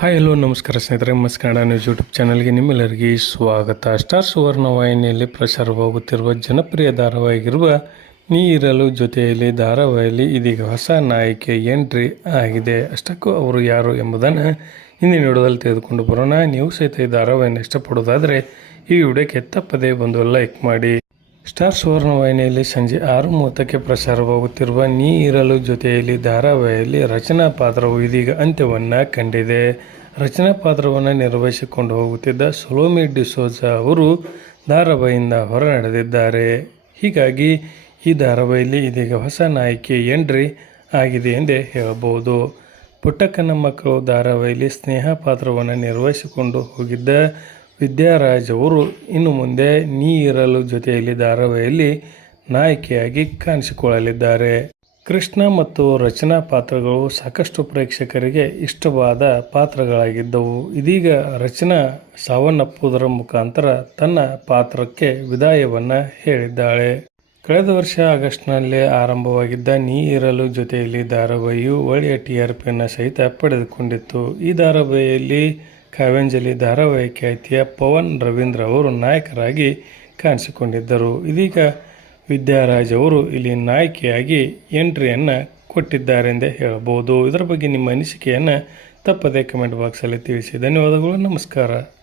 Hi hello ನಮಸ್ಕಾರ ಸ್ನೇಹಿತರೆ, Kannada news YouTube ಚಾನಲ್ಗೆ ನಿಮ್ಮೆಲ್ಲರಿಗೆ ಸ್ವಾಗತ. ಸ್ಟಾರ್ ಸುವರ್ಣ ವಾಹಿನಿಯಲ್ಲಿ ಪ್ರಸಾರವಾಗುತ್ತಿರುವ ಜನಪ್ರಿಯ ಧಾರಾವಾಹಿಗಿರುವ ನೀ ಇರಲು ಜೊತೆಯಲ್ಲಿ ಧಾರಾವಾಹಿಯಲ್ಲಿ ಇದೀಗ ಹೊಸ ನಾಯಕಿ ಎಂಟ್ರಿ ಆಗಿದೆ. ಅಷ್ಟಕ್ಕೂ ಅವರು ಯಾರು ಎಂಬುದನ್ನು ಇಂದಿನ ವಿಡಿಯೋದಲ್ಲಿ ತೆಗೆದುಕೊಂಡು ಬರೋಣ. ನೀವು ಸಹಿತ ಈ ಧಾರಾವಾಹಿಯನ್ನು ಇಷ್ಟಪಡೋದಾದರೆ ಈ ವಿಡಿಯೋಕ್ಕೆ ತಪ್ಪದೇ ಬಂದು ಲೈಕ್ ಮಾಡಿ. ಸ್ಟಾರ್ ಸುವರ್ಣ ವಾಹಿನಿಯಲ್ಲಿ ಸಂಜೆ 6:30ಕ್ಕೆ ಪ್ರಸಾರವಾಗುತ್ತಿರುವ ನೀ ಇರಲು ಜೊತೆಯಲ್ಲಿ ಧಾರಾವಾಹಿಯಲ್ಲಿ ರಚನಾ ಪಾತ್ರವು ಇದೀಗ ಅಂತ್ಯವನ್ನು ಕಂಡಿದೆ. ರಚನಾ ಪಾತ್ರವನ್ನು ನಿರ್ವಹಿಸಿಕೊಂಡು ಹೋಗುತ್ತಿದ್ದ ಸೊಲೋಮೆ ಡಿಸೋಜಾ ಅವರು ಧಾರಾವಾಹಿಯಿಂದ ಹೊರ ನಡೆದಿದ್ದಾರೆ. ಹೀಗಾಗಿ ಈ ಧಾರಾವಾಹಿಯಲ್ಲಿ ಇದೀಗ ಹೊಸ ನಾಯಕಿ ಎಂಟ್ರಿ ಆಗಿದೆ ಎಂದೇ ಹೇಳಬಹುದು. ಪುಟ್ಟಕ್ಕನ ಮಕ್ಕಳು ಧಾರಾವಾಹಿಯಲ್ಲಿ ಸ್ನೇಹ ಪಾತ್ರವನ್ನು ನಿರ್ವಹಿಸಿಕೊಂಡು ಹೋಗಿದ್ದ ವಿದ್ಯಾರಾಜ್ ಅವರು ಇನ್ನು ಮುಂದೆ ನೀ ಇರಲು ಜೊತೆಯಲ್ಲಿ ಧಾರಾವಾಹಿಯಲ್ಲಿ ನಾಯಕಿಯಾಗಿ ಕಾಣಿಸಿಕೊಳ್ಳಲಿದ್ದಾರೆ. ಕೃಷ್ಣ ಮತ್ತು ರಚನಾ ಪಾತ್ರಗಳು ಸಾಕಷ್ಟು ಪ್ರೇಕ್ಷಕರಿಗೆ ಇಷ್ಟವಾದ ಪಾತ್ರಗಳಾಗಿದ್ದವು. ಇದೀಗ ರಚನಾ ಸಾವನ್ನಪ್ಪುವುದರ ಮುಖಾಂತರ ತನ್ನ ಪಾತ್ರಕ್ಕೆ ವಿದಾಯವನ್ನು ಹೇಳಿದ್ದಾಳೆ. ಕಳೆದ ವರ್ಷ ಆಗಸ್ಟ್ನಲ್ಲಿ ಆರಂಭವಾಗಿದ್ದ ನೀ ಇರಲು ಜೊತೆಯಲ್ಲಿ ಧಾರಾವಾಹಿಯು ಒಳ್ಳೆಯ TRPಯನ್ನು ಸಹಿತ ಪಡೆದುಕೊಂಡಿತ್ತು. ಈ ಧಾರಾವಾಹಿಯಲ್ಲಿ ಕಾವ್ಯಾಂಜಲಿ ಧಾರಾವಾಹಿ ಖ್ಯಾತಿಯ ಪವನ್ ರವೀಂದ್ರ ಅವರು ನಾಯಕರಾಗಿ ಕಾಣಿಸಿಕೊಂಡಿದ್ದರು. ಇದೀಗ ವಿದ್ಯಾರಾಜ್ ಅವರು ಇಲ್ಲಿ ನಾಯಕಿಯಾಗಿ ಎಂಟ್ರಿಯನ್ನು ಕೊಟ್ಟಿದ್ದಾರೆಂದೇ ಹೇಳಬಹುದು. ಇದರ ಬಗ್ಗೆ ನಿಮ್ಮ ಅನಿಸಿಕೆಯನ್ನು ತಪ್ಪದೇ ಕಮೆಂಟ್ ಬಾಕ್ಸಲ್ಲಿ ತಿಳಿಸಿ. ಧನ್ಯವಾದಗಳು. ನಮಸ್ಕಾರ.